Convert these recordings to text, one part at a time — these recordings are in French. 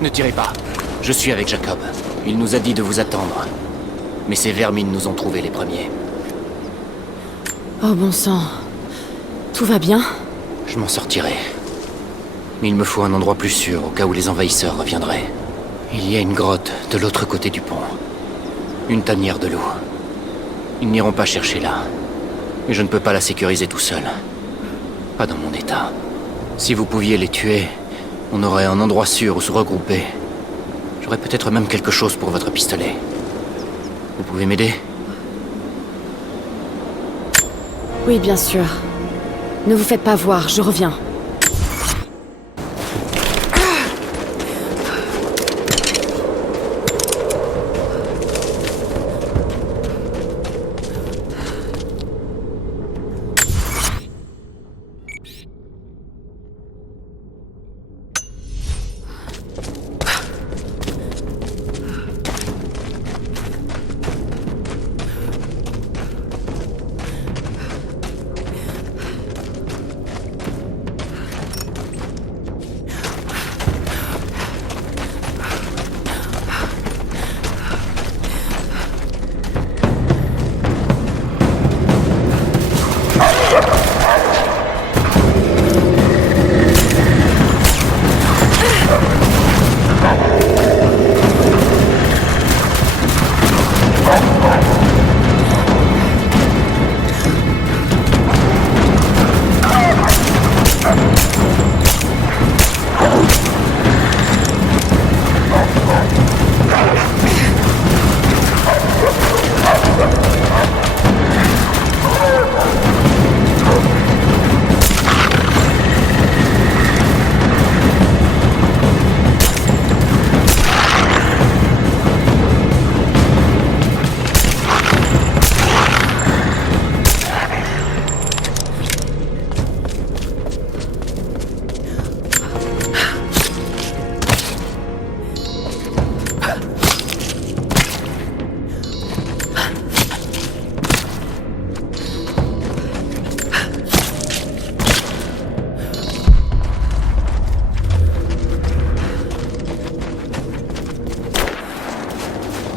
Ne tirez pas. Je suis avec Jacob. Il nous a dit de vous attendre. Mais ces vermines nous ont trouvés les premiers. Oh bon sang. Tout va bien? Je m'en sortirai. Mais il me faut un endroit plus sûr au cas où les envahisseurs reviendraient. Il y a une grotte de l'autre côté du pont. Une tanière de l'eau. Ils n'iront pas chercher là. Mais je ne peux pas la sécuriser tout seul. Pas dans mon état. Si vous pouviez les tuer, on aurait un endroit sûr où se regrouper. J'aurais peut-être même quelque chose pour votre pistolet. Vous pouvez m'aider? Oui, bien sûr. Ne vous faites pas voir, je reviens.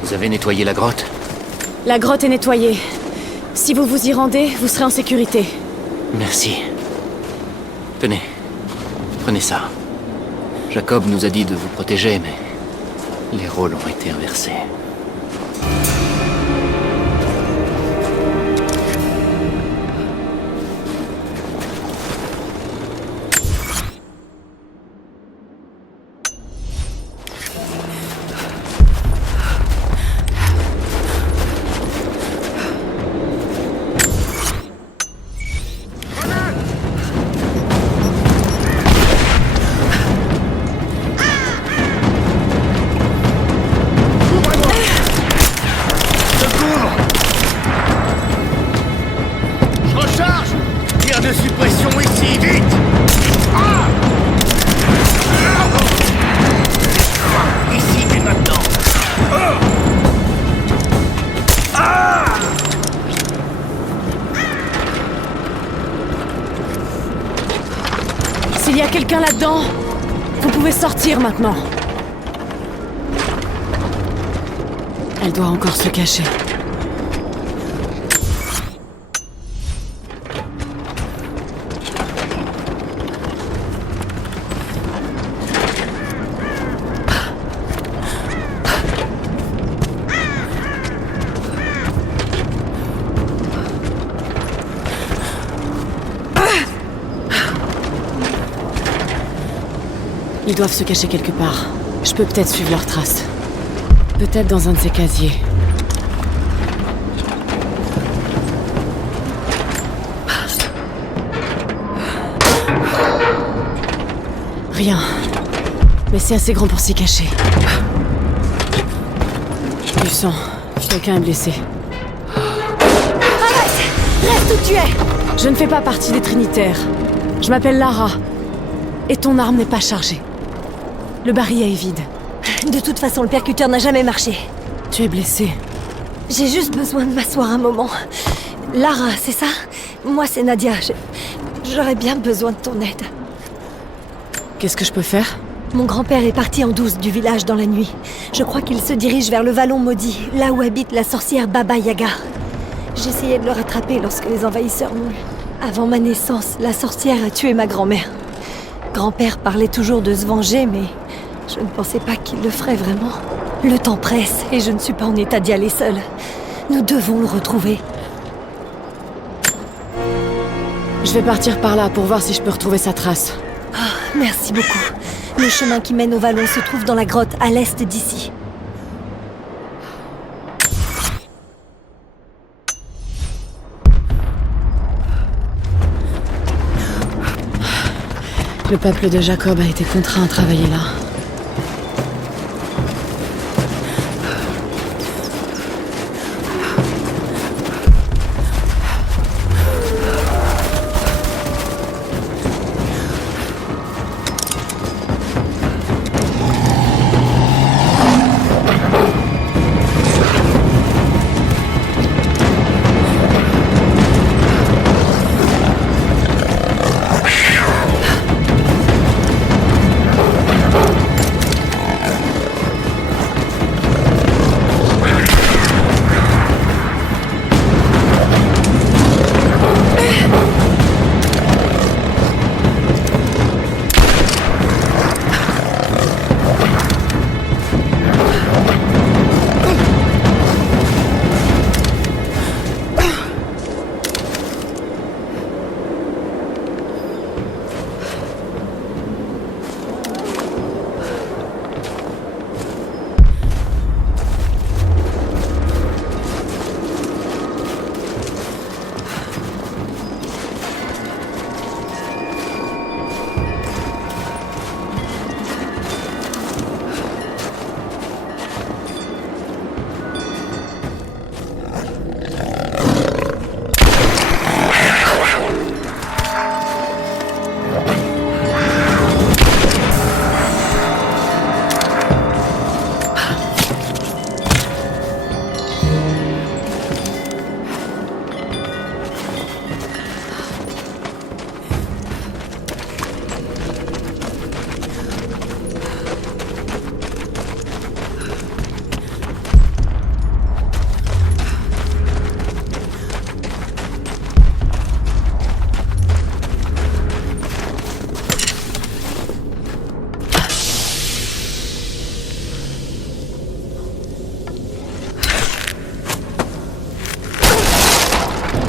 Vous avez nettoyé la grotte? La grotte est nettoyée. Si vous vous y rendez, vous serez en sécurité. Merci. Tenez. Prenez ça. Jacob nous a dit de vous protéger, mais les rôles ont été inversés. S'il y a quelqu'un là-dedans, vous pouvez sortir maintenant. Elle doit encore se cacher. Ils doivent se cacher quelque part. Je peux peut-être suivre leurs traces. Peut-être dans un de ces casiers. Rien. Mais c'est assez grand pour s'y cacher. Du sang. Quelqu'un est blessé. Arrête! Reste où tu es! Je ne fais pas partie des Trinitaires. Je m'appelle Lara. Et ton arme n'est pas chargée. Le barillet est vide. De toute façon, le percuteur n'a jamais marché. Tu es blessée. J'ai juste besoin de m'asseoir un moment. Lara, c'est ça? Moi, c'est Nadia. J'aurais bien besoin de ton aide. Qu'est-ce que je peux faire? Mon grand-père est parti en douce du village dans la nuit. Je crois qu'il se dirige vers le vallon maudit, là où habite la sorcière Baba Yaga. J'essayais de le rattraper lorsque les envahisseurs m'ont eu. Avant ma naissance, la sorcière a tué ma grand-mère. Grand-père parlait toujours de se venger, mais je ne pensais pas qu'il le ferait vraiment. Le temps presse et je ne suis pas en état d'y aller seule. Nous devons le retrouver. Je vais partir par là pour voir si je peux retrouver sa trace. Merci beaucoup. Le chemin qui mène au vallon se trouve dans la grotte à l'est d'ici. Le peuple de Jacob a été contraint à travailler là.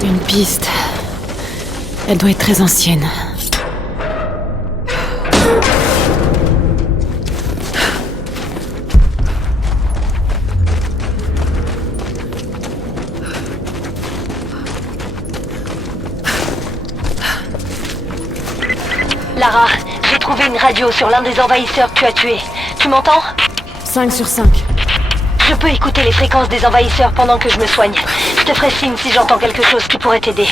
Une piste. Elle doit être très ancienne. Lara, j'ai trouvé une radio sur l'un des envahisseurs que tu as tué. Tu m'entends? 5 sur 5. Je peux écouter les fréquences des envahisseurs pendant que je me soigne. Je te ferai signe si j'entends quelque chose qui pourrait t'aider.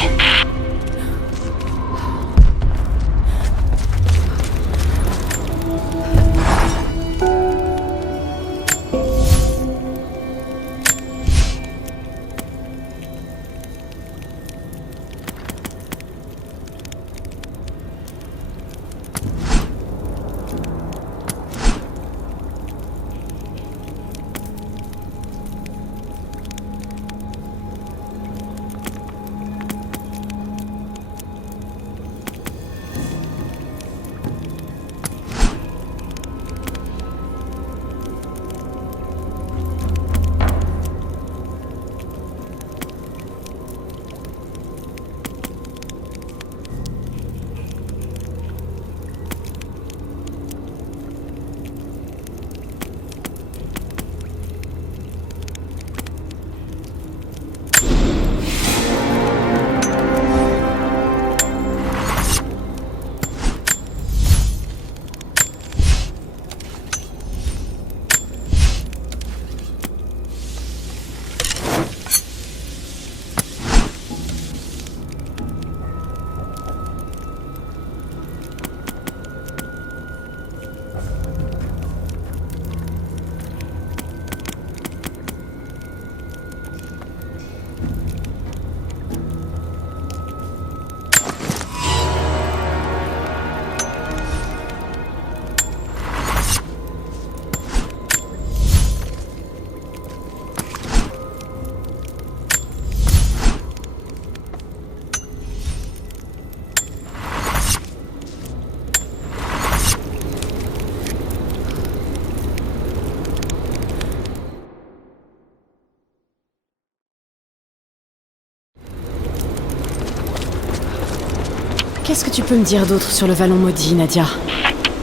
Qu'est-ce que tu peux me dire d'autre sur le Vallon maudit, Nadia?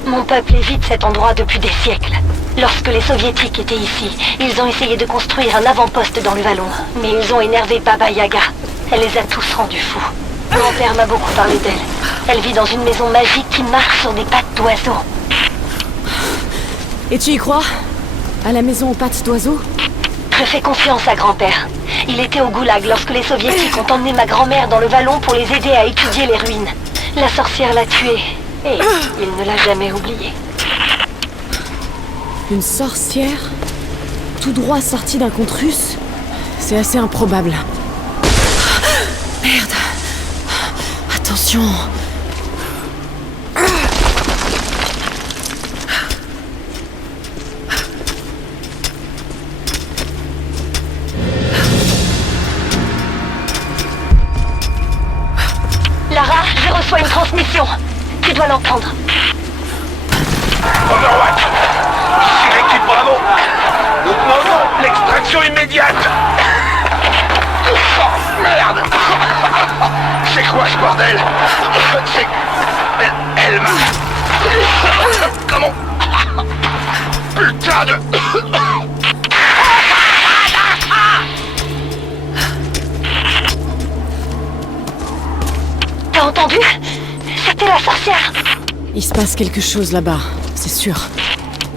Mon peuple évite cet endroit depuis des siècles. Lorsque les soviétiques étaient ici, ils ont essayé de construire un avant-poste dans le vallon. Mais ils ont énervé Baba Yaga. Elle les a tous rendus fous. Grand-père m'a beaucoup parlé d'elle. Elle vit dans une maison magique qui marche sur des pattes d'oiseau. Et tu y crois? À la maison aux pattes d'oiseau? Je fais confiance à grand-père. Il était au goulag lorsque les soviétiques ont emmené ma grand-mère dans le vallon pour les aider à étudier les ruines. La sorcière l'a tuée. Et il ne l'a jamais oubliée. Une sorcière? Tout droit sortie d'un conte russe? C'est assez improbable. Merde. Attention. Lara, je reçois une transmission. Tu dois l'entendre. Overwatch! Ici l'équipe Bravo! Nous demandons l'extraction immédiate! Oh, merde! C'est quoi ce bordel? C'est... Elle m'a... Comment? Putain de... T'as entendu? C'était la sorcière. Il se passe quelque chose là-bas, c'est sûr.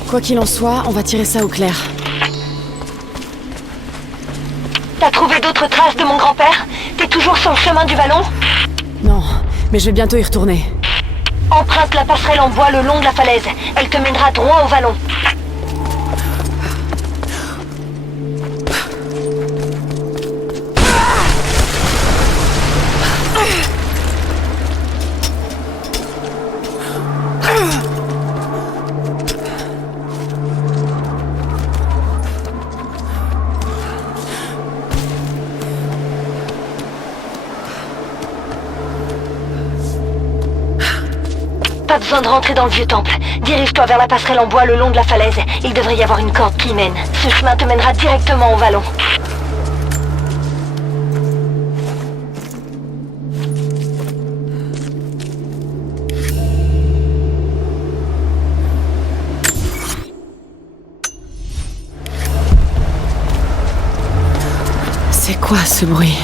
Quoi qu'il en soit, on va tirer ça au clair. T'as trouvé d'autres traces de mon grand-père? T'es toujours sur le chemin du vallon? Non, mais je vais bientôt y retourner. Emprunte la passerelle en bois le long de la falaise. Elle te mènera droit au vallon. Pas besoin de rentrer dans le vieux temple. Dirige-toi vers la passerelle en bois le long de la falaise. Il devrait y avoir une corde qui y mène. Ce chemin te mènera directement au vallon. C'est quoi ce bruit?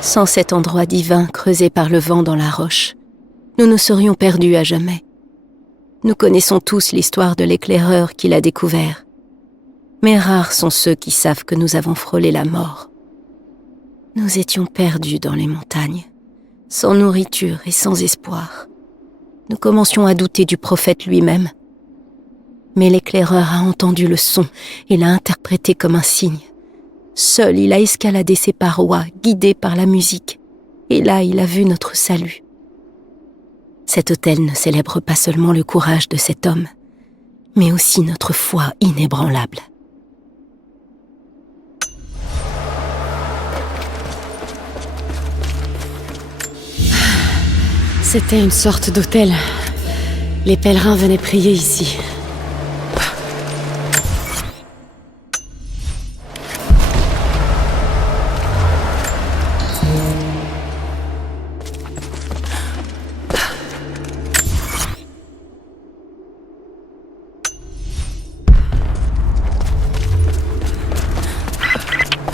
Sans cet endroit divin creusé par le vent dans la roche, nous nous serions perdus à jamais. Nous connaissons tous l'histoire de l'éclaireur qui l'a découvert. Mais rares sont ceux qui savent que nous avons frôlé la mort. Nous étions perdus dans les montagnes, sans nourriture et sans espoir. Nous commencions à douter du prophète lui-même. Mais l'éclaireur a entendu le son et l'a interprété comme un signe. Seul, il a escaladé ses parois, guidé par la musique. Et là, il a vu notre salut. Cet autel ne célèbre pas seulement le courage de cet homme, mais aussi notre foi inébranlable. C'était une sorte d'autel. Les pèlerins venaient prier ici.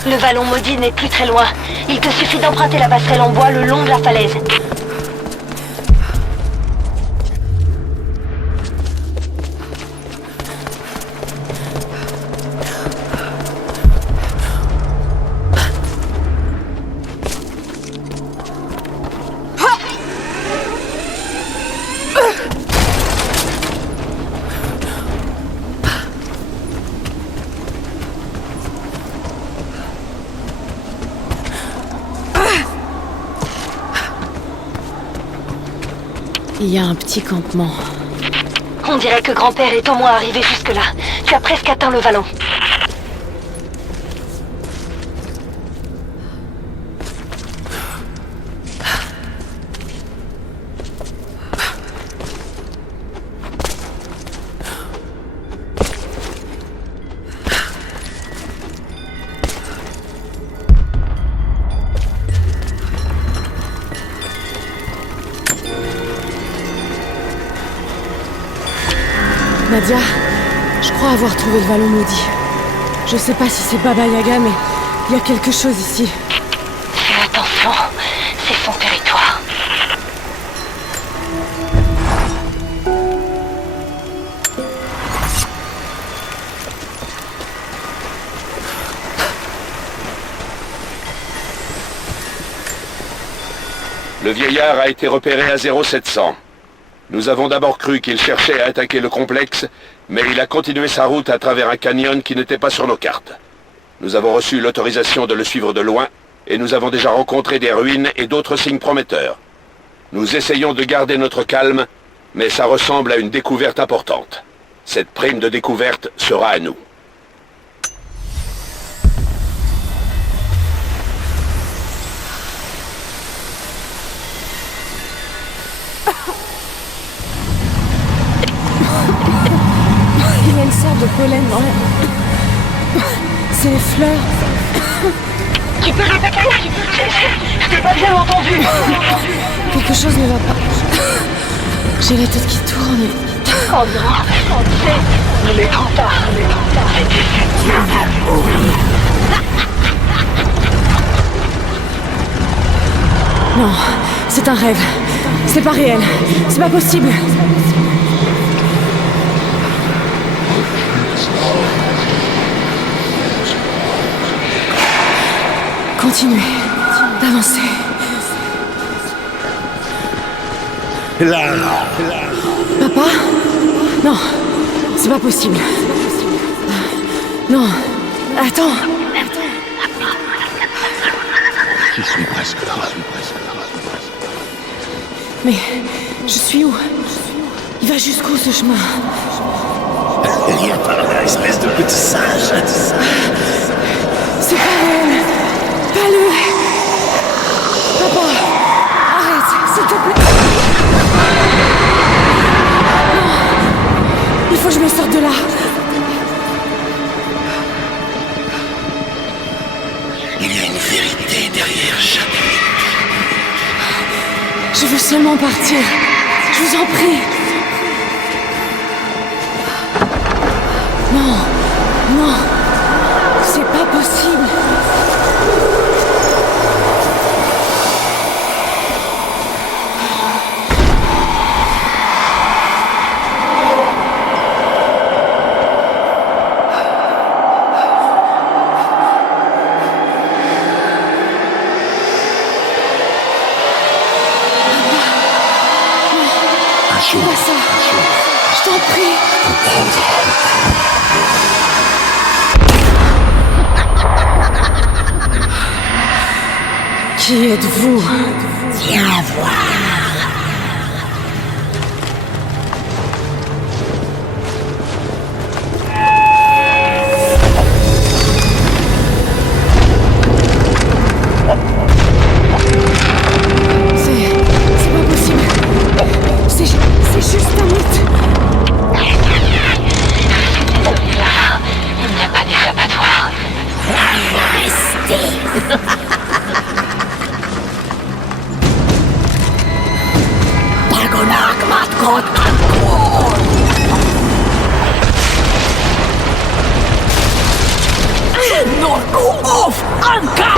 Le vallon maudit n'est plus très loin. Il te suffit d'emprunter la passerelle en bois le long de la falaise. Il y a un petit campement. On dirait que grand-père est au moins arrivé jusque-là. Tu as presque atteint le vallon. Nadia, je crois avoir trouvé le vallon maudit. Je sais pas si c'est Baba Yaga, mais il y a quelque chose ici. Fais attention, c'est son territoire. Le vieillard a été repéré à 0700. Nous avons d'abord cru qu'il cherchait à attaquer le complexe, mais il a continué sa route à travers un canyon qui n'était pas sur nos cartes. Nous avons reçu l'autorisation de le suivre de loin, et nous avons déjà rencontré des ruines et d'autres signes prometteurs. Nous essayons de garder notre calme, mais ça ressemble à une découverte importante. Cette prime de découverte sera à nous. Il y a une sorte de pollen dans l'air. C'est les fleurs. Tu peux répéter? Je t'ai pas bien entendu. Quelque chose ne va pas. J'ai la tête qui tourne. Oh non, c'est... Il est trop tard. Non, c'est un rêve. C'est pas réel. C'est pas possible. Continuez d'avancer. Papa? Non, c'est pas possible. Non, attends. Je suis presque là. Mais je suis où? Il va jusqu'où ce chemin? Derrière par là, espèce de petit singe. C'est pas réel. Pas lui. Papa, arrête, s'il te plaît. Non, il faut que je me sorte de là. Il y a une vérité derrière chaque nuit. Je veux seulement partir. Je vous en prie. Non, non, c'est pas possible. Fais pas ça. Je t'en prie. Qui êtes-vous? Viens voir. C'est pas possible. C'est juste un mythe. Il n'y a pas d'échappatoire. Pagonak matkot ankor. Norku of Anka.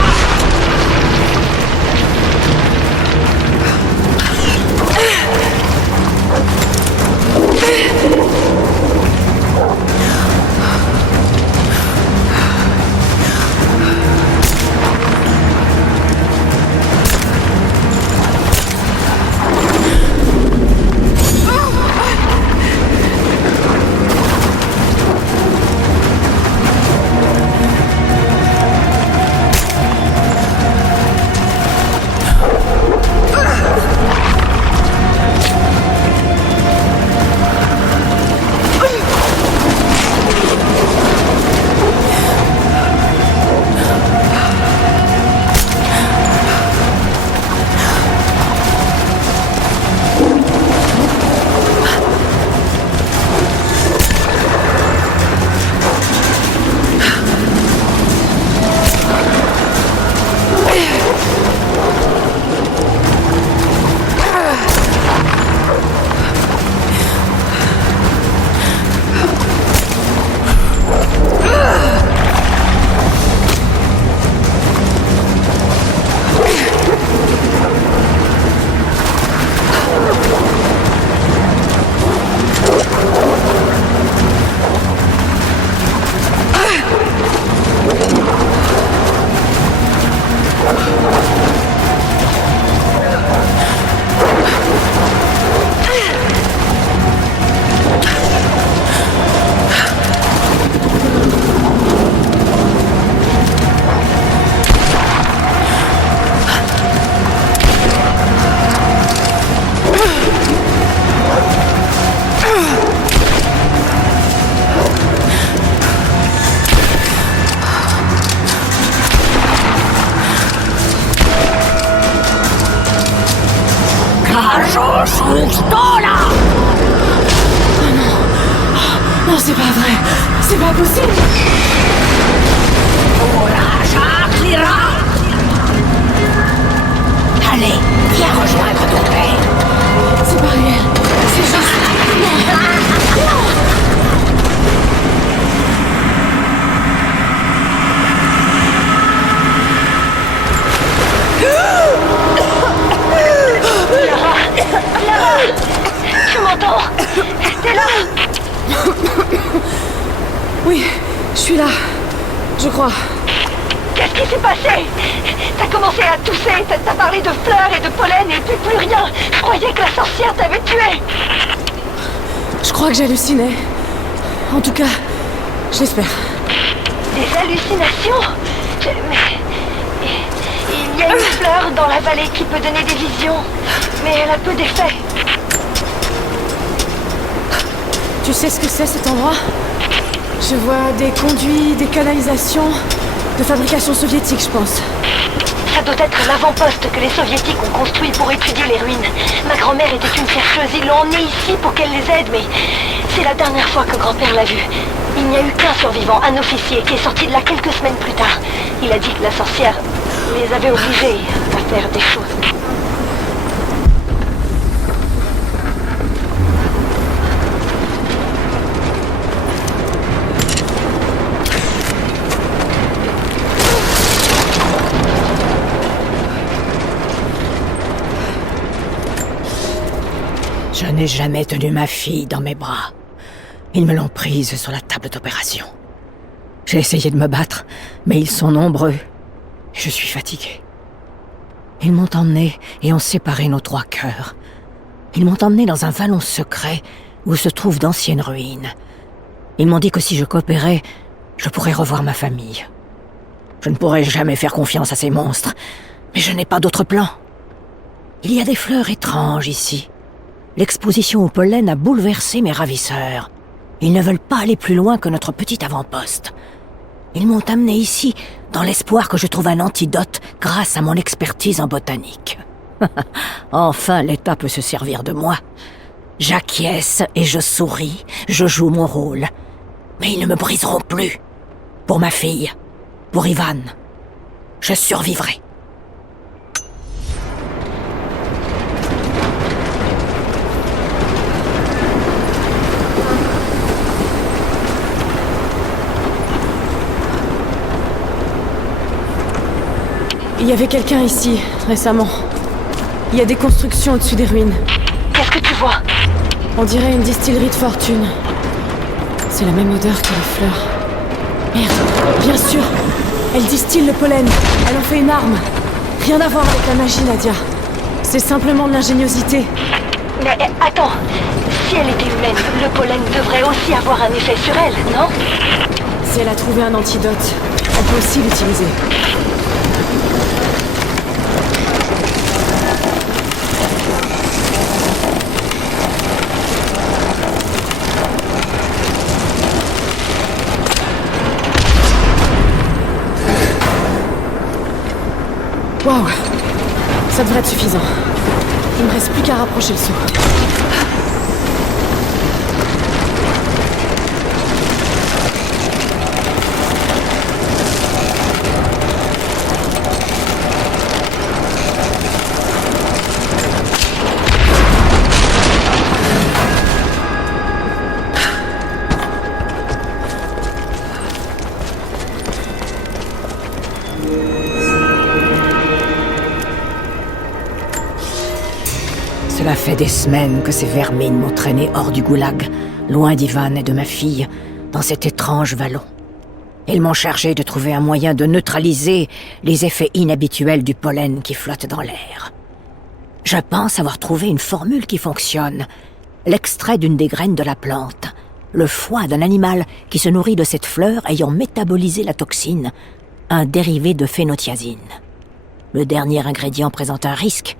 Non, c'est pas vrai. C'est pas possible. Allez, viens rejoindre ton père. C'est pas réel. C'est juste... Lara, tu m'entends? T'es là? Oui, je suis là. Je crois. Qu'est-ce qui s'est passé? T'as commencé à tousser, t'as parlé de fleurs et de pollen et puis plus rien. Je croyais que la sorcière t'avait tué. Je crois que j'hallucinais. En tout cas, j'espère. Des hallucinations? Mais... Il y a une fleur dans la vallée qui peut donner des visions, mais elle a peu d'effet. Tu sais ce que c'est cet endroit? Je vois des conduits, des canalisations, de fabrication soviétique, je pense. Ça doit être l'avant-poste que les soviétiques ont construit pour étudier les ruines. Ma grand-mère était une chercheuse, ils l'ont emmenée ici pour qu'elle les aide, mais c'est la dernière fois que grand-père l'a vue. Il n'y a eu qu'un survivant, un officier, qui est sorti de là quelques semaines plus tard. Il a dit que la sorcière les avait obligés à faire des choses. Je n'ai jamais tenu ma fille dans mes bras. Ils me l'ont prise sur la table d'opération. J'ai essayé de me battre, mais ils sont nombreux. Je suis fatiguée. Ils m'ont emmené et ont séparé nos 3 cœurs. Ils m'ont emmené dans un vallon secret où se trouvent d'anciennes ruines. Ils m'ont dit que si je coopérais, je pourrais revoir ma famille. Je ne pourrais jamais faire confiance à ces monstres, mais je n'ai pas d'autre plan. Il y a des fleurs étranges ici. L'exposition au pollen a bouleversé mes ravisseurs. Ils ne veulent pas aller plus loin que notre petit avant-poste. Ils m'ont amené ici dans l'espoir que je trouve un antidote grâce à mon expertise en botanique. Enfin, l'État peut se servir de moi. J'acquiesce et je souris, je joue mon rôle. Mais ils ne me briseront plus. Pour ma fille, pour Ivan, je survivrai. Il y avait quelqu'un ici, récemment. Il y a des constructions au-dessus des ruines. Qu'est-ce que tu vois? On dirait une distillerie de fortune. C'est la même odeur que les fleurs. Merde, bien sûr. Elle distille le pollen. Elle en fait une arme. Rien à voir avec la magie, Nadia. C'est simplement de l'ingéniosité. Mais attends, si elle était humaine, le pollen devrait aussi avoir un effet sur elle, non? Si elle a trouvé un antidote, on peut aussi l'utiliser. Waouh, ça devrait être suffisant. Il me reste plus qu'à rapprocher le seau. Cela fait des semaines que ces vermines m'ont traîné hors du goulag, loin d'Ivan et de ma fille, dans cet étrange vallon. Ils m'ont chargé de trouver un moyen de neutraliser les effets inhabituels du pollen qui flotte dans l'air. Je pense avoir trouvé une formule qui fonctionne. L'extrait d'une des graines de la plante, le foie d'un animal qui se nourrit de cette fleur ayant métabolisé la toxine, un dérivé de phénothiazine. Le dernier ingrédient présente un risque.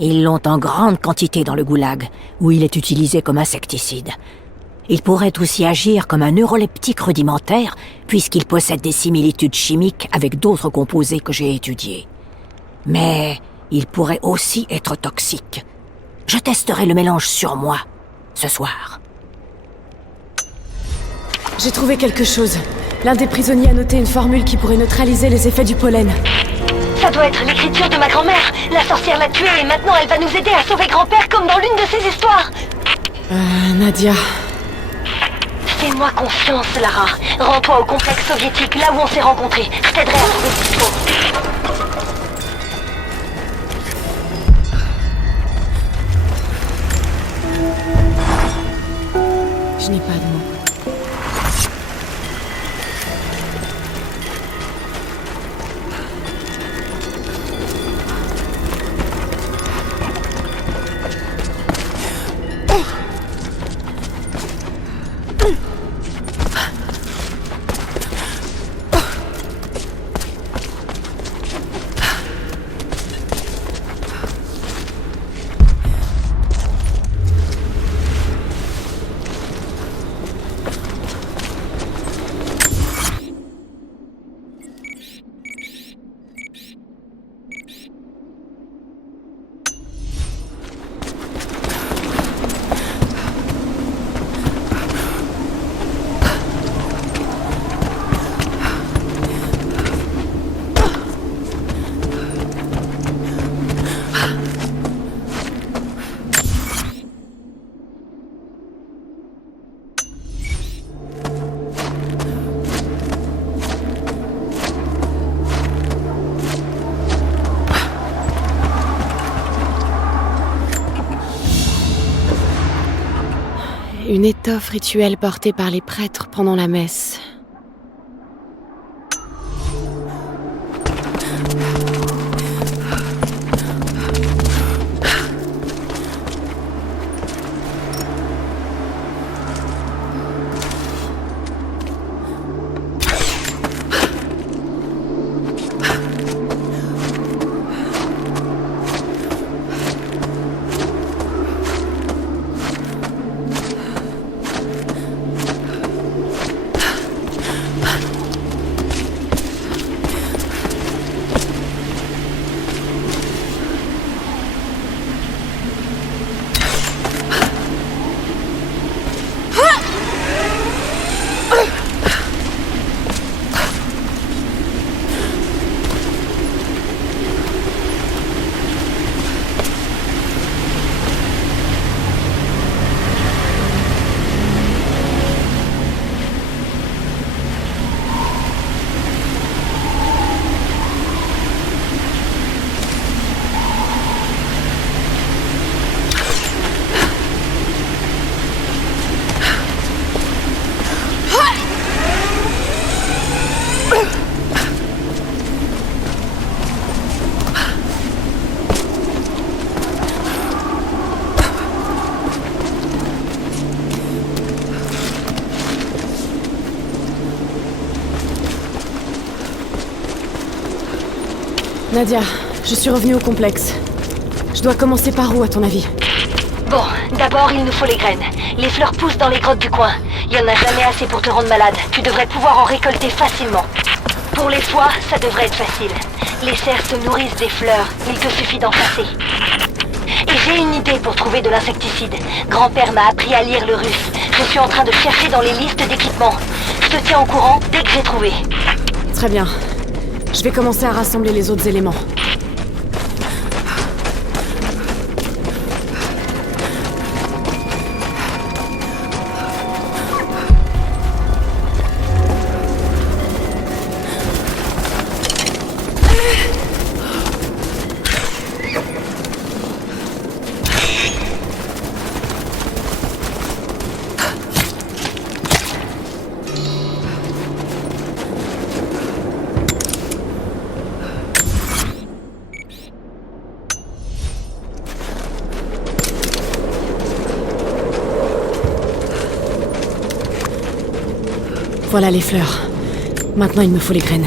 Ils l'ont en grande quantité dans le goulag, où il est utilisé comme insecticide. Il pourrait aussi agir comme un neuroleptique rudimentaire, puisqu'il possède des similitudes chimiques avec d'autres composés que j'ai étudiés. Mais il pourrait aussi être toxique. Je testerai le mélange sur moi, ce soir. J'ai trouvé quelque chose. L'un des prisonniers a noté une formule qui pourrait neutraliser les effets du pollen. Ça doit être l'écriture de ma grand-mère. La sorcière l'a tuée et maintenant elle va nous aider à sauver grand-père comme dans l'une de ses histoires. Nadia... Fais-moi confiance, Lara. Rends-toi au complexe soviétique, là où on s'est rencontrés. Je t'aiderai à trouver ce qu'il faut. Je n'ai pas de mots. Une étoffe rituelle portée par les prêtres pendant la messe. Nadia, je suis revenue au complexe. Je dois commencer par où, à ton avis? Bon, d'abord, il nous faut les graines. Les fleurs poussent dans les grottes du coin. Il y en a jamais assez pour te rendre malade. Tu devrais pouvoir en récolter facilement. Pour les foies, ça devrait être facile. Les cerfs se nourrissent des fleurs. Il te suffit d'en chasser. Et j'ai une idée pour trouver de l'insecticide. Grand-père m'a appris à lire le russe. Je suis en train de chercher dans les listes d'équipements. Je te tiens au courant dès que j'ai trouvé. Très bien. Je vais commencer à rassembler les autres éléments. Voilà les fleurs. Maintenant, il me faut les graines.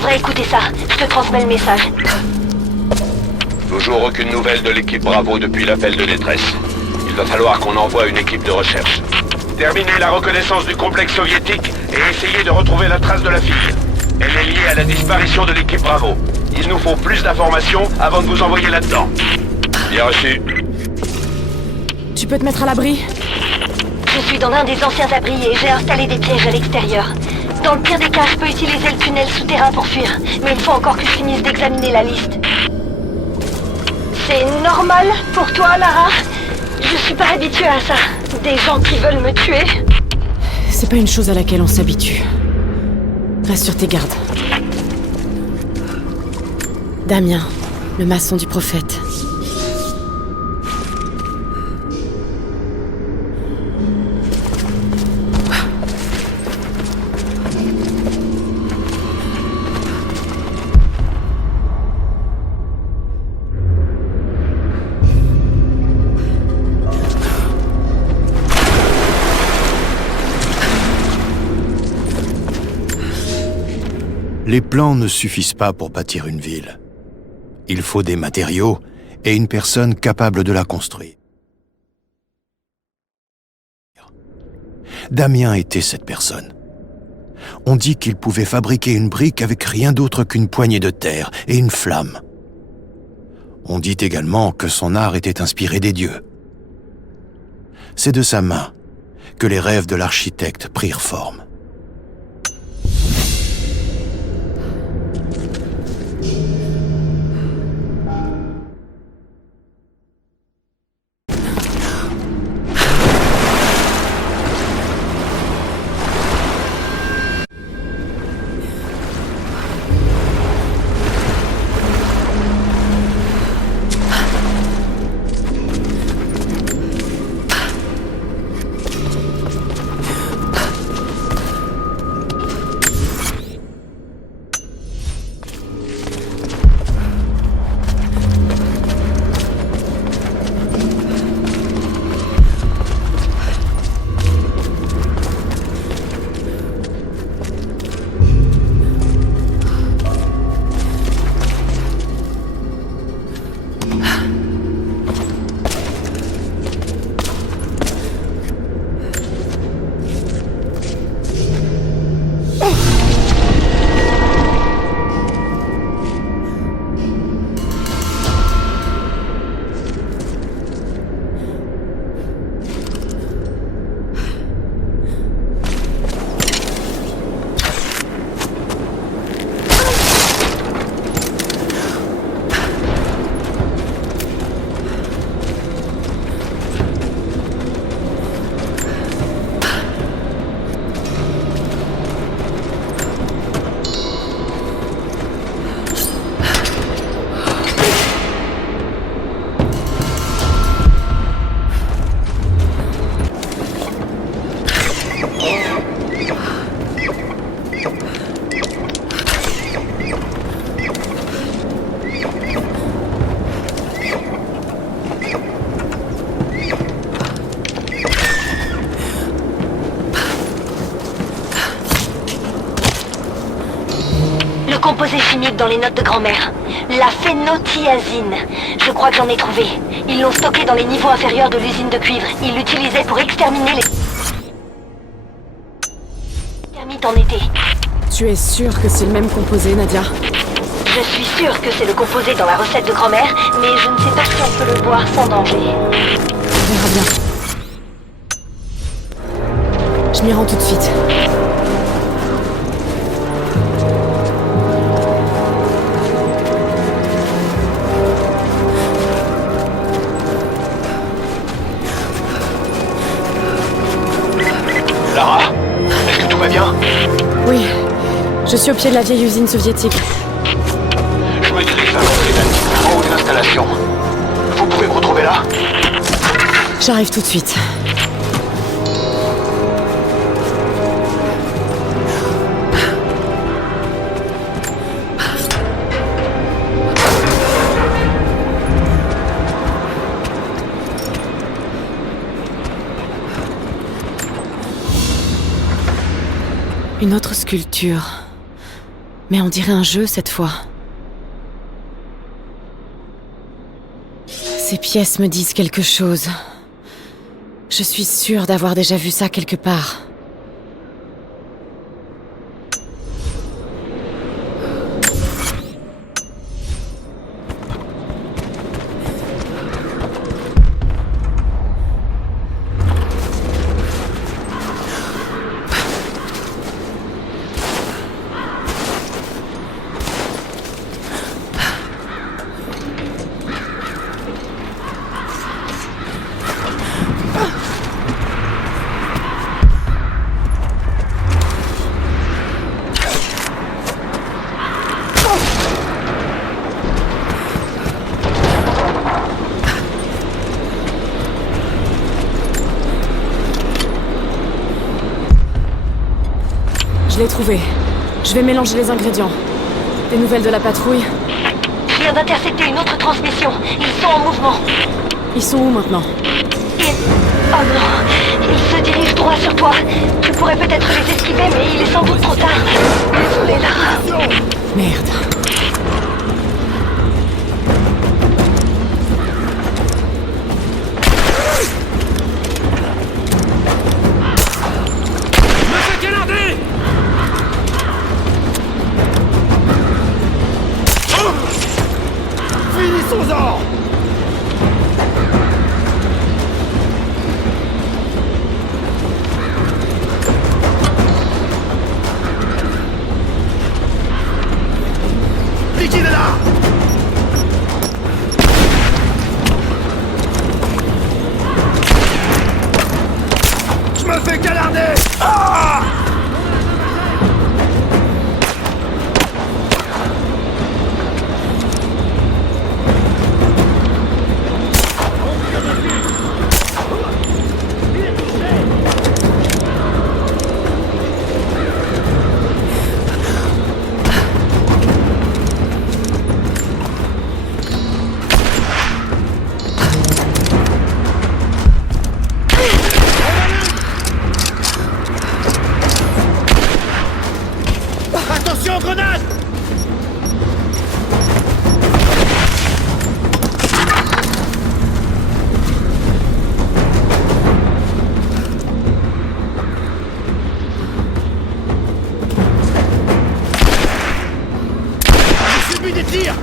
devrais écouter ça. Je te transmets le message. Toujours aucune nouvelle de l'équipe Bravo depuis l'appel de détresse. Il va falloir qu'on envoie une équipe de recherche. Terminez la reconnaissance du complexe soviétique et essayez de retrouver la trace de la fille. Elle est liée à la disparition de l'équipe Bravo. Il nous faut plus d'informations avant de vous envoyer là-dedans. Bien reçu. Tu peux te mettre à l'abri? Je suis dans un des anciens abris et j'ai installé des pièges à l'extérieur. Dans le pire des cas, je peux utiliser le tunnel souterrain pour fuir, mais il faut encore que je finisse d'examiner la liste. C'est normal pour toi, Lara? Je suis pas habituée à ça. Des gens qui veulent me tuer. C'est pas une chose à laquelle on s'habitue. Reste sur tes gardes. Damien, le maçon du prophète. Les plans ne suffisent pas pour bâtir une ville. Il faut des matériaux et une personne capable de la construire. Damien était cette personne. On dit qu'il pouvait fabriquer une brique avec rien d'autre qu'une poignée de terre et une flamme. On dit également que son art était inspiré des dieux. C'est de sa main que les rêves de l'architecte prirent forme. Composé chimique dans les notes de grand-mère. La phénothiazine. Je crois que j'en ai trouvé. Ils l'ont stocké dans les niveaux inférieurs de l'usine de cuivre. Ils l'utilisaient pour exterminer les termites en été. Tu es sûre que c'est le même composé, Nadia? Je suis sûre que c'est le composé dans la recette de grand-mère, mais je ne sais pas si on peut le boire sans danger. On verra bien. Je m'y rends tout de suite. Lara, est-ce que tout va bien? Oui, je suis au pied de la vieille usine soviétique. Je me dirige vers l'entrée d'un petit peu en haut de l'installation. Vous pouvez me retrouver là? J'arrive tout de suite. Une autre sculpture. Mais on dirait un jeu cette fois. Ces pièces me disent quelque chose. Je suis sûre d'avoir déjà vu ça quelque part. Je l'ai trouvé. Je vais mélanger les ingrédients. Des nouvelles de la patrouille? Je viens d'intercepter une autre transmission. Ils sont en mouvement. Ils sont où maintenant? Oh non, ils se dirigent droit sur toi. Tu pourrais peut-être les esquiver, mais il est sans doute trop tard. Désolé, Lara. Merde. Finissons-en! Liquidez-la! Je me fais canarder! Ah! Attention, grenade! J'ai subi des tirs!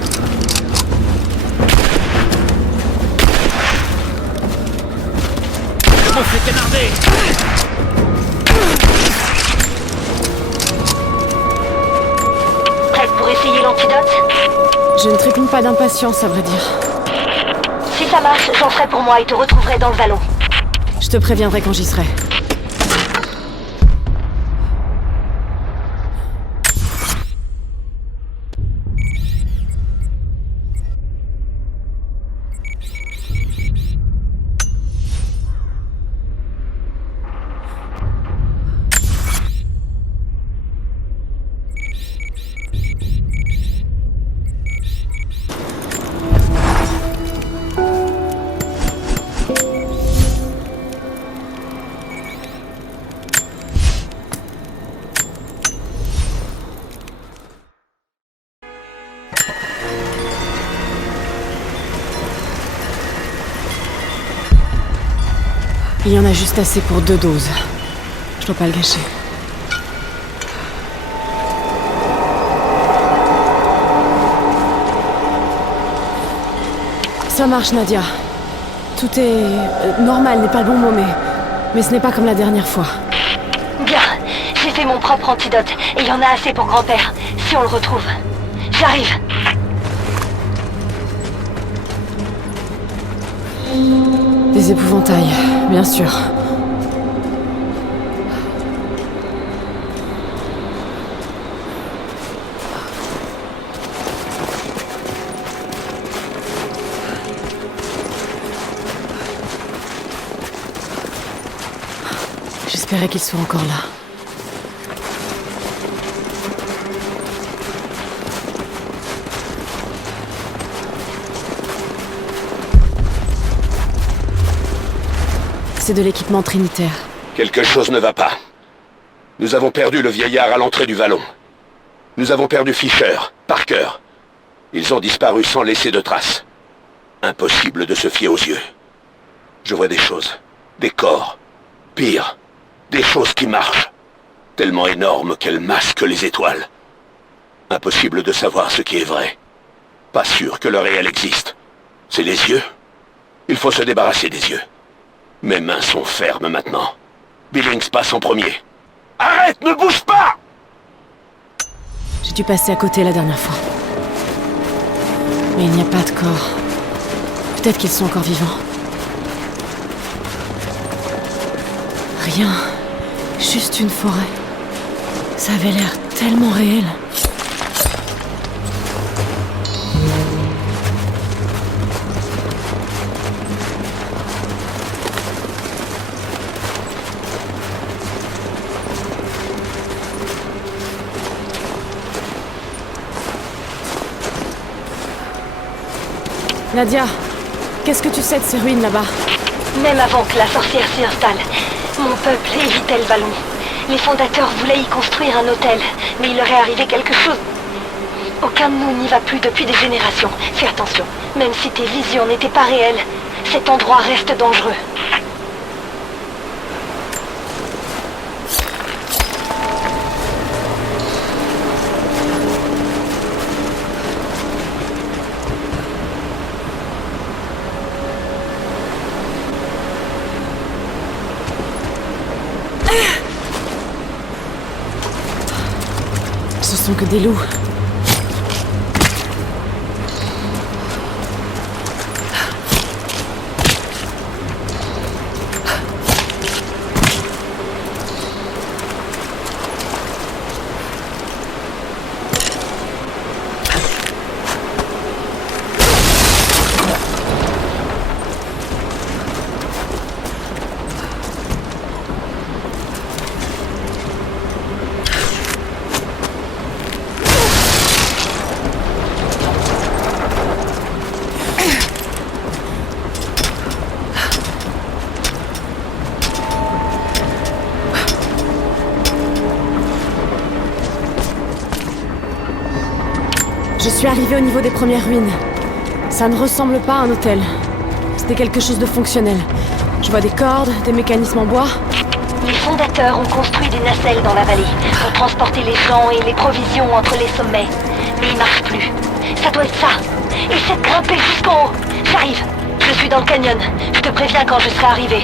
Je me fais canarder! Prête pour essayer l'antidote? Je ne trépigne pas d'impatience, à vrai dire. Si ça marche, j'en ferai pour moi et te retrouverai dans le vallon. Je te préviendrai quand j'y serai. Il y en a juste assez pour 2 doses. Je dois pas le gâcher. Ça marche, Nadia. Tout est... normal n'est pas le bon mot, mais ce n'est pas comme la dernière fois. Bien, j'ai fait mon propre antidote et il y en a assez pour grand-père, si on le retrouve. J'arrive. Des épouvantails, bien sûr. J'espérais qu'ils soient encore là. C'est de l'équipement trinitaire. Quelque chose ne va pas. Nous avons perdu le vieillard à l'entrée du vallon. Nous avons perdu Fisher, Parker. Ils ont disparu sans laisser de traces. Impossible de se fier aux yeux. Je vois des choses, des corps. Pire, des choses qui marchent. Tellement énormes qu'elles masquent les étoiles. Impossible de savoir ce qui est vrai. Pas sûr que le réel existe. C'est les yeux. Il faut se débarrasser des yeux. Mes mains sont fermes maintenant. Billings passe en premier. Arrête, ne bouge pas! J'ai dû passer à côté la dernière fois. Mais il n'y a pas de corps. Peut-être qu'ils sont encore vivants. Rien. Juste une forêt. Ça avait l'air tellement réel. Nadia, qu'est-ce que tu sais de ces ruines là-bas? Même avant que la sorcière s'y installe, mon peuple évitait le ballon. Les fondateurs voulaient y construire un hôtel, mais il leur est arrivé quelque chose. Aucun de nous n'y va plus depuis des générations. Fais attention, même si tes visions n'étaient pas réelles, cet endroit reste dangereux. Ce sont que des loups. Je suis arrivée au niveau des premières ruines. Ça ne ressemble pas à un hôtel. C'était quelque chose de fonctionnel. Je vois des cordes, des mécanismes en bois. Les fondateurs ont construit des nacelles dans la vallée pour transporter les gens et les provisions entre les sommets. Mais ils marchent plus. Ça doit être ça. Essaie de grimper jusqu'en haut. J'arrive. Je suis dans le canyon. Je te préviens quand je serai arrivé.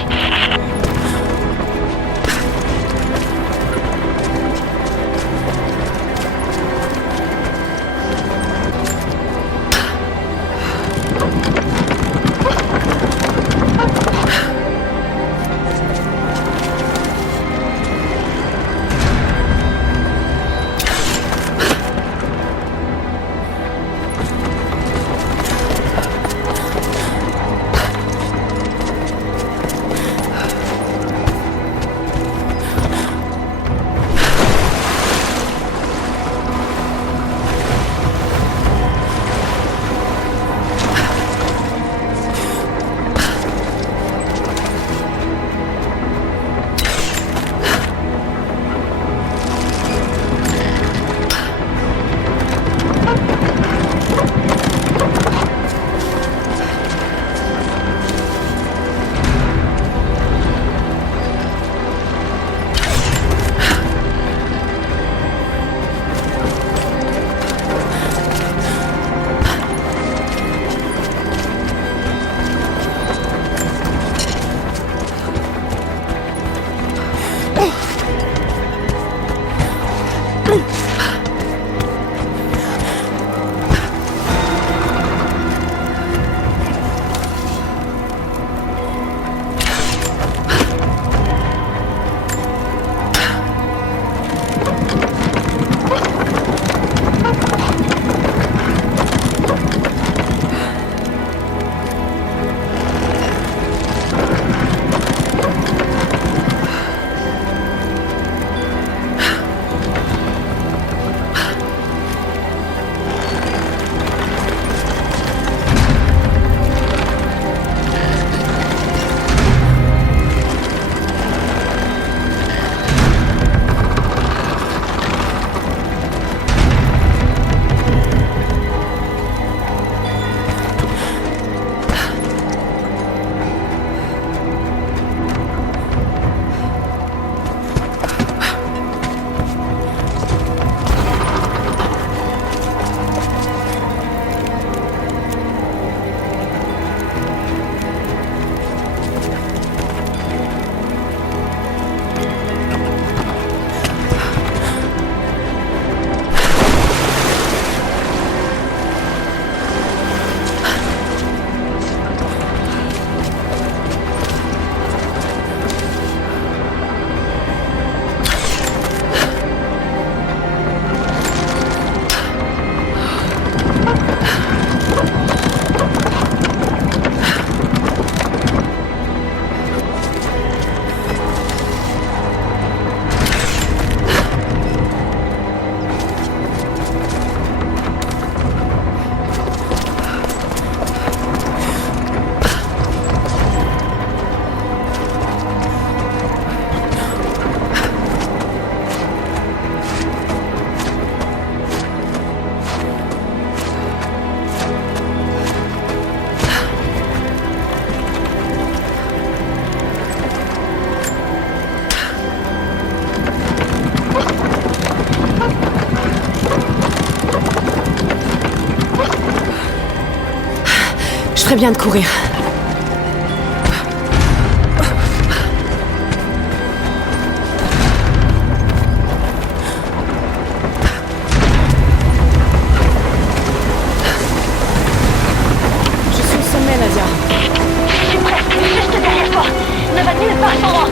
ferait bien de courir. Je suis au sommet, Nadia. Je suis presque juste derrière toi. Ne va nulle part sans moi.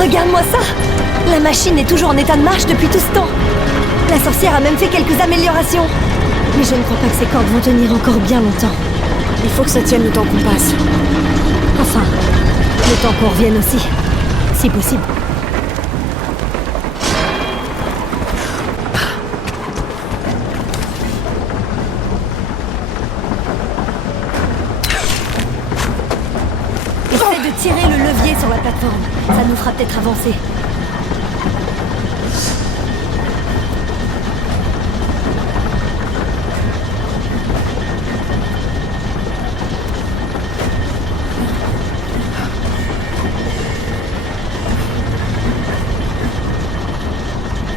Regarde-moi ça! La machine est toujours en état de marche depuis tout ce temps. La sorcière a même fait quelques améliorations. Mais je ne crois pas que ces cordes vont tenir encore bien longtemps. Il faut que ça tienne le temps qu'on passe. Enfin, le temps qu'on revienne aussi, si possible. Essaie de tirer le levier sur la plateforme. Ça nous fera peut-être avancer.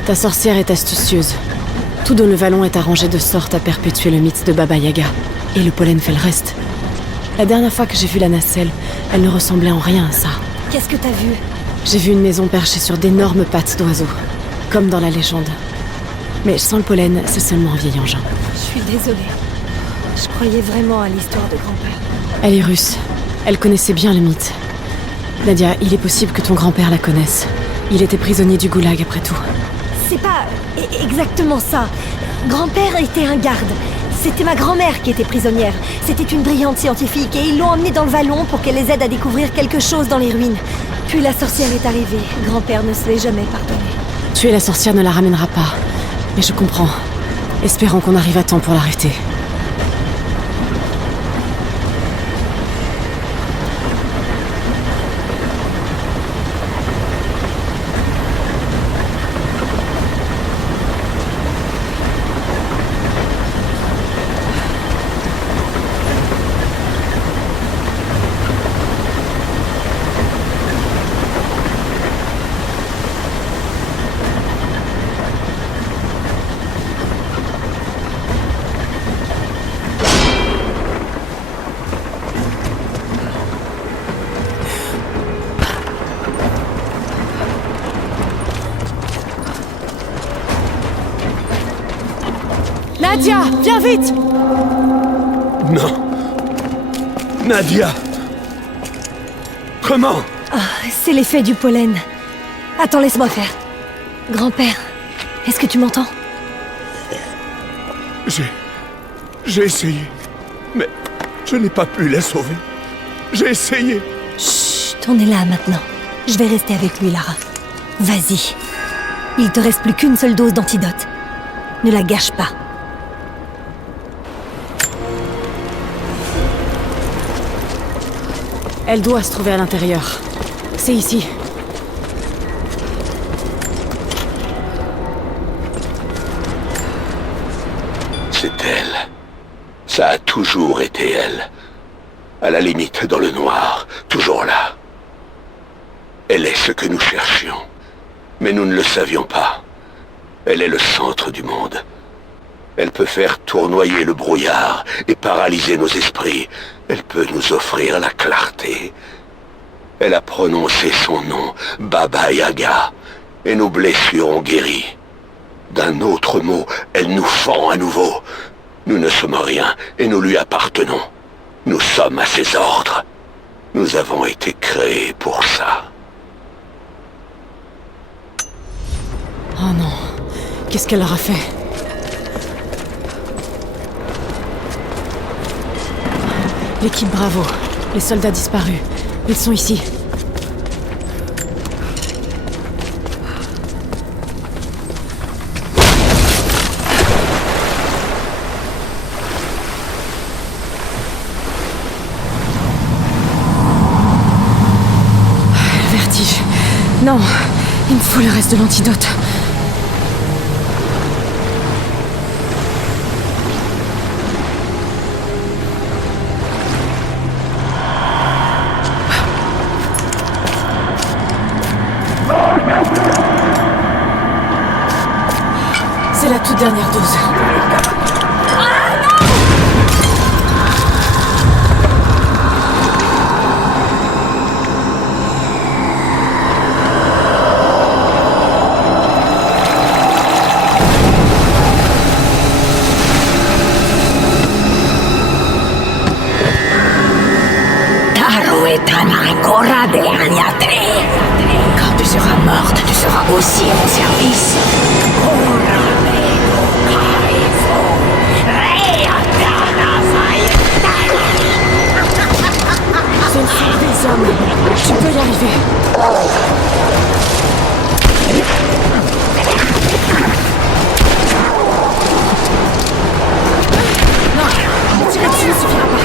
Ta sorcière est astucieuse. Tout dans le vallon est arrangé de sorte à perpétuer le mythe de Baba Yaga. Et le pollen fait le reste. La dernière fois que j'ai vu la nacelle, elle ne ressemblait en rien à ça. Qu'est-ce que t'as vu? J'ai vu une maison perchée sur d'énormes pattes d'oiseaux, comme dans la légende. Mais sans le pollen, c'est seulement un vieil engin. Je suis désolée. Je croyais vraiment à l'histoire de grand-père. Elle est russe. Elle connaissait bien le mythe. Nadia, il est possible que ton grand-père la connaisse. Il était prisonnier du goulag après tout. C'est pas exactement ça. Grand-père était un garde. C'était ma grand-mère qui était prisonnière. C'était une brillante scientifique et ils l'ont emmenée dans le vallon pour qu'elle les aide à découvrir quelque chose dans les ruines. Puis la sorcière est arrivée. Grand-père ne se l'est jamais pardonné. Tuer la sorcière ne la ramènera pas. Mais je comprends. Espérons qu'on arrive à temps pour l'arrêter. Nadia, viens vite! Non. Nadia. Comment? Ah, c'est l'effet du pollen. Attends, laisse-moi faire. Grand-père, est-ce que tu m'entends? J'ai essayé. Mais je n'ai pas pu la sauver. J'ai essayé. Chut, on est là maintenant. Je vais rester avec lui, Lara. Vas-y. Il te reste plus qu'une seule dose d'antidote. Ne la gâche pas. Elle doit se trouver à l'intérieur. C'est ici. C'est elle. Ça a toujours été elle. À la limite, dans le noir, toujours là. Elle est ce que nous cherchions. Mais nous ne le savions pas. Elle est le centre du monde. Elle peut faire tournoyer le brouillard et paralyser nos esprits. Elle peut nous offrir la clarté. Elle a prononcé son nom, Baba Yaga, et nos blessures ont guéri. D'un autre mot, elle nous fend à nouveau. Nous ne sommes rien et nous lui appartenons. Nous sommes à ses ordres. Nous avons été créés pour ça. Oh non, qu'est-ce qu'elle leur a fait? L'équipe Bravo, les soldats disparus, ils sont ici. Non, il me faut le reste de l'antidote. C'est la toute dernière dose. Quand tu seras morte, tu seras aussi à mon service. C'est une fuite des hommes. Tu peux y arriver. Non, tirer dessus ne suffira pas.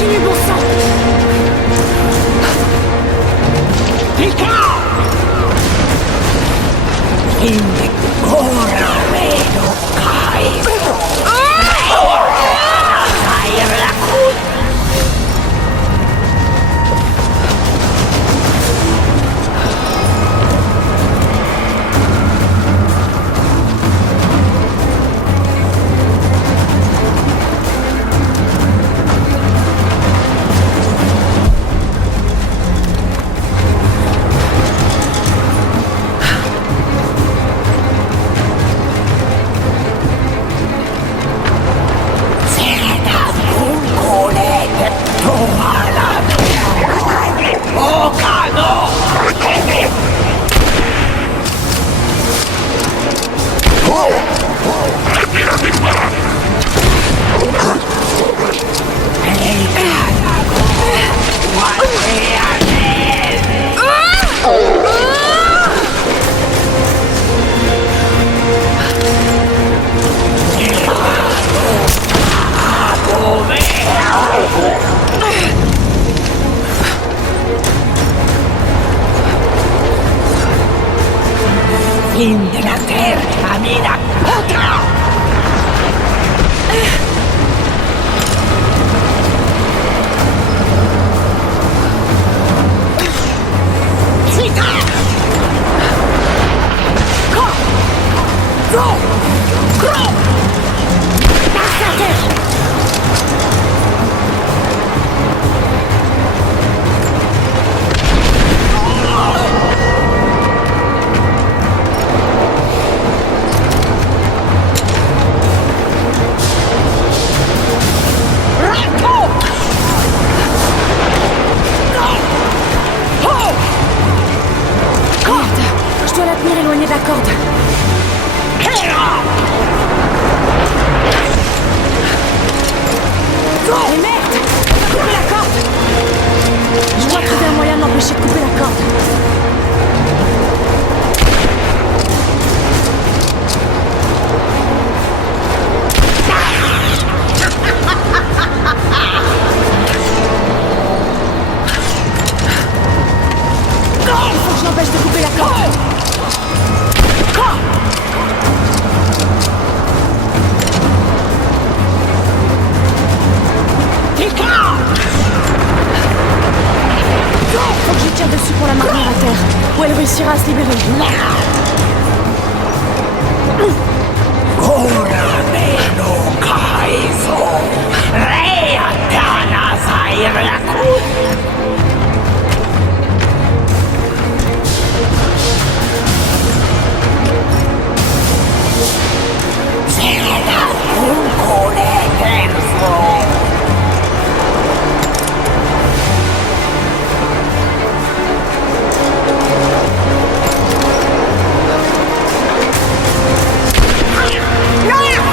Continue, bon sang! réussira à se libérer. No!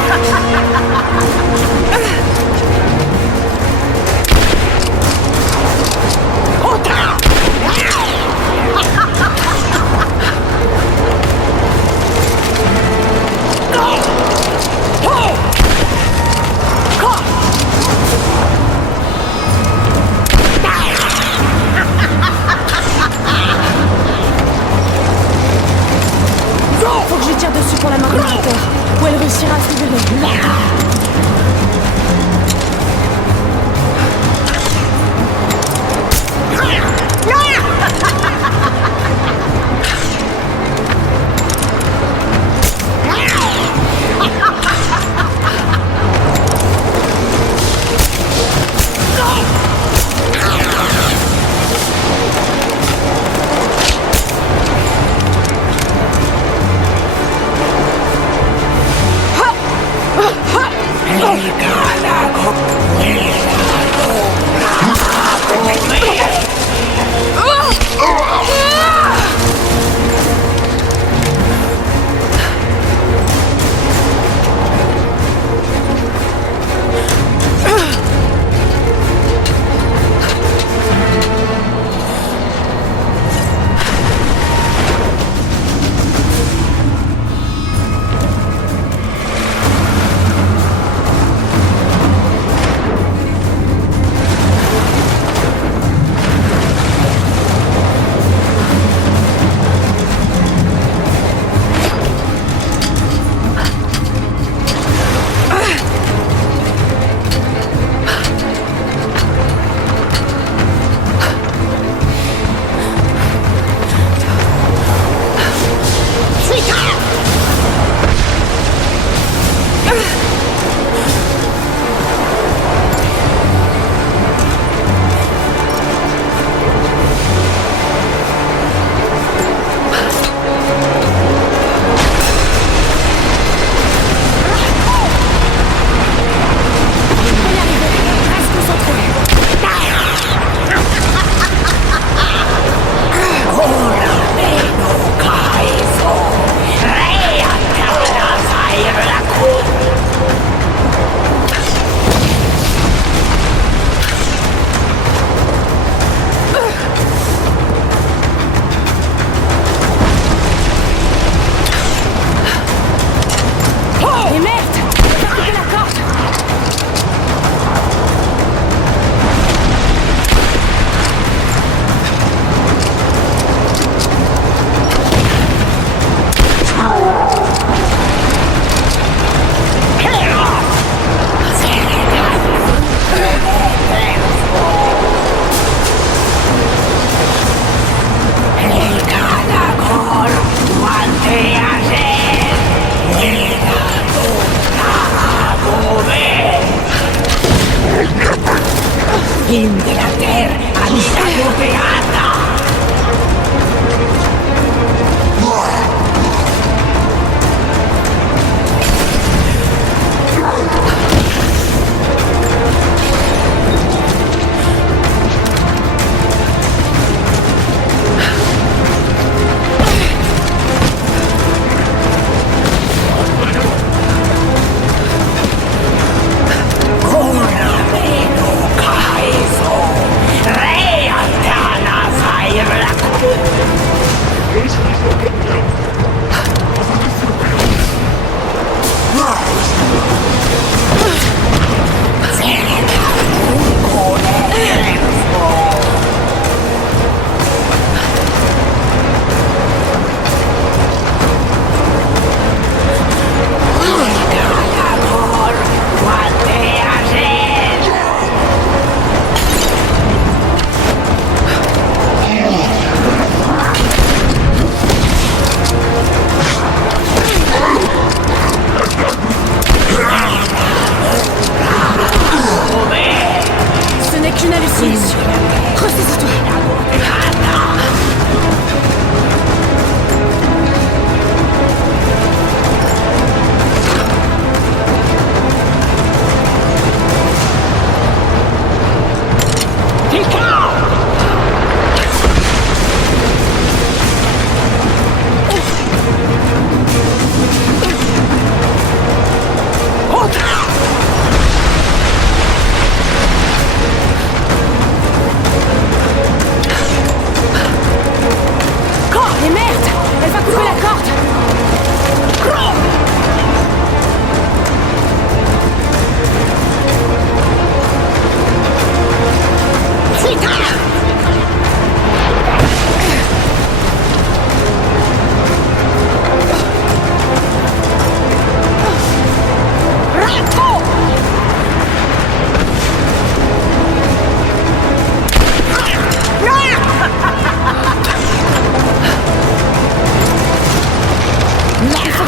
fin de la terre habitado beata.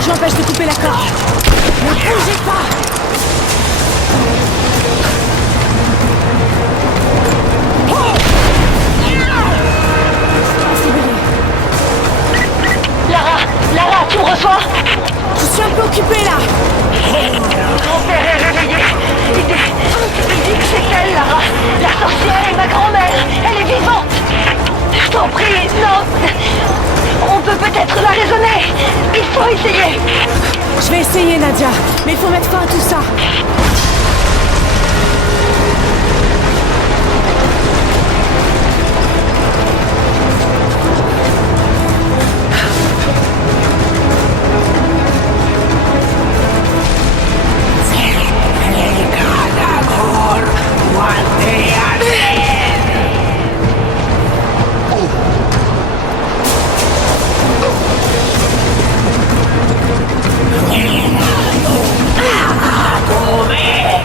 J'empêche de couper la corde. Ne bougez pas. Lara, tu me reçois? Je suis un peu occupée là. Mon père est réveillé. Il dit que c'est elle, Lara. La sorcière est ma grand-mère. Elle est vivante. Je t'en prie, non. On peut peut-être la raisonner. Il faut essayer. Je vais essayer, Nadia. Mais il faut mettre fin à tout ça. Come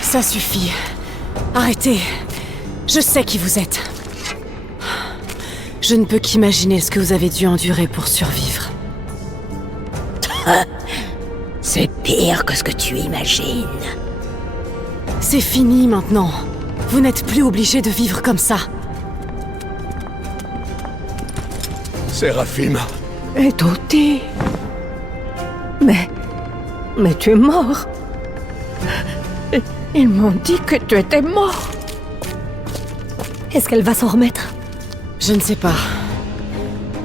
Ça suffit. Arrêtez. Je sais qui vous êtes. Je ne peux qu'imaginer ce que vous avez dû endurer pour survivre. C'est pire que ce que tu imagines. C'est fini maintenant. Vous n'êtes plus obligé de vivre comme ça. Séraphim. Et Toti. Mais tu es mort. Ils m'ont dit que tu étais mort. Est-ce qu'elle va s'en remettre? Je ne sais pas.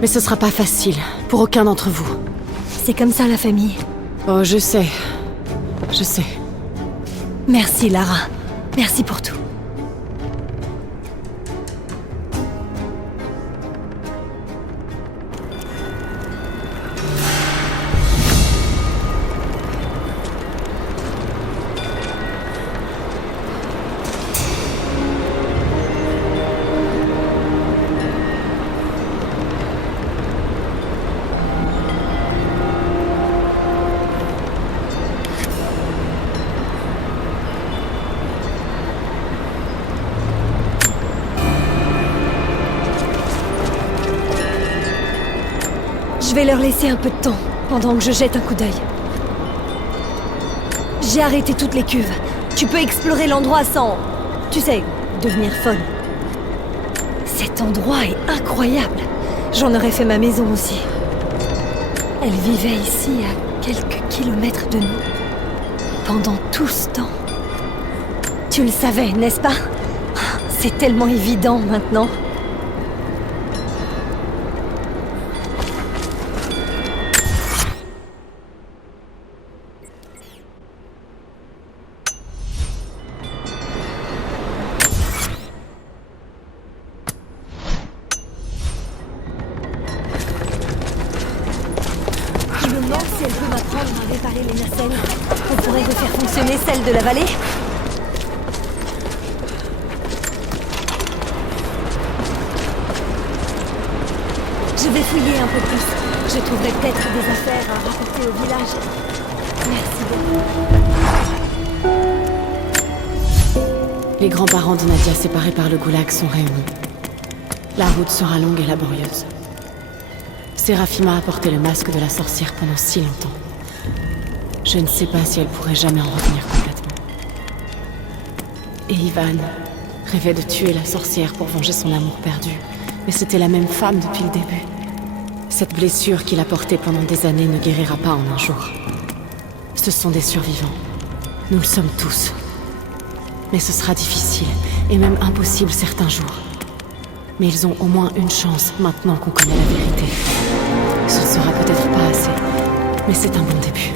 Mais ce sera pas facile, pour aucun d'entre vous. C'est comme ça la famille. Oh, je sais. Je sais. Merci Lara. Merci pour tout. Je vais leur laisser un peu de temps, pendant que je jette un coup d'œil. J'ai arrêté toutes les cuves. Tu peux explorer l'endroit sans... tu sais, devenir folle. Cet endroit est incroyable. J'en aurais fait ma maison aussi. Elle vivait ici, à quelques kilomètres de nous. Pendant tout ce temps. Tu le savais, n'est-ce pas? C'est tellement évident maintenant. Je me demande si elle peut m'apprendre à réparer les nacelles. On pourrait refaire fonctionner celle de la vallée. Je vais fouiller un peu plus. Je trouverai peut-être des affaires à rapporter au village. Merci beaucoup. Les grands-parents de Nadia séparés par le goulag sont réunis. La route sera longue et laborieuse. Séraphima a porté le masque de la sorcière pendant si longtemps. Je ne sais pas si elle pourrait jamais en revenir complètement. Et Ivan rêvait de tuer la sorcière pour venger son amour perdu. Mais c'était la même femme depuis le début. Cette blessure qu'il a portée pendant des années ne guérira pas en un jour. Ce sont des survivants. Nous le sommes tous. Mais ce sera difficile, et même impossible certains jours. Mais ils ont au moins une chance maintenant qu'on connaît la vérité. Ce ne sera peut-être pas assez, mais c'est un bon début.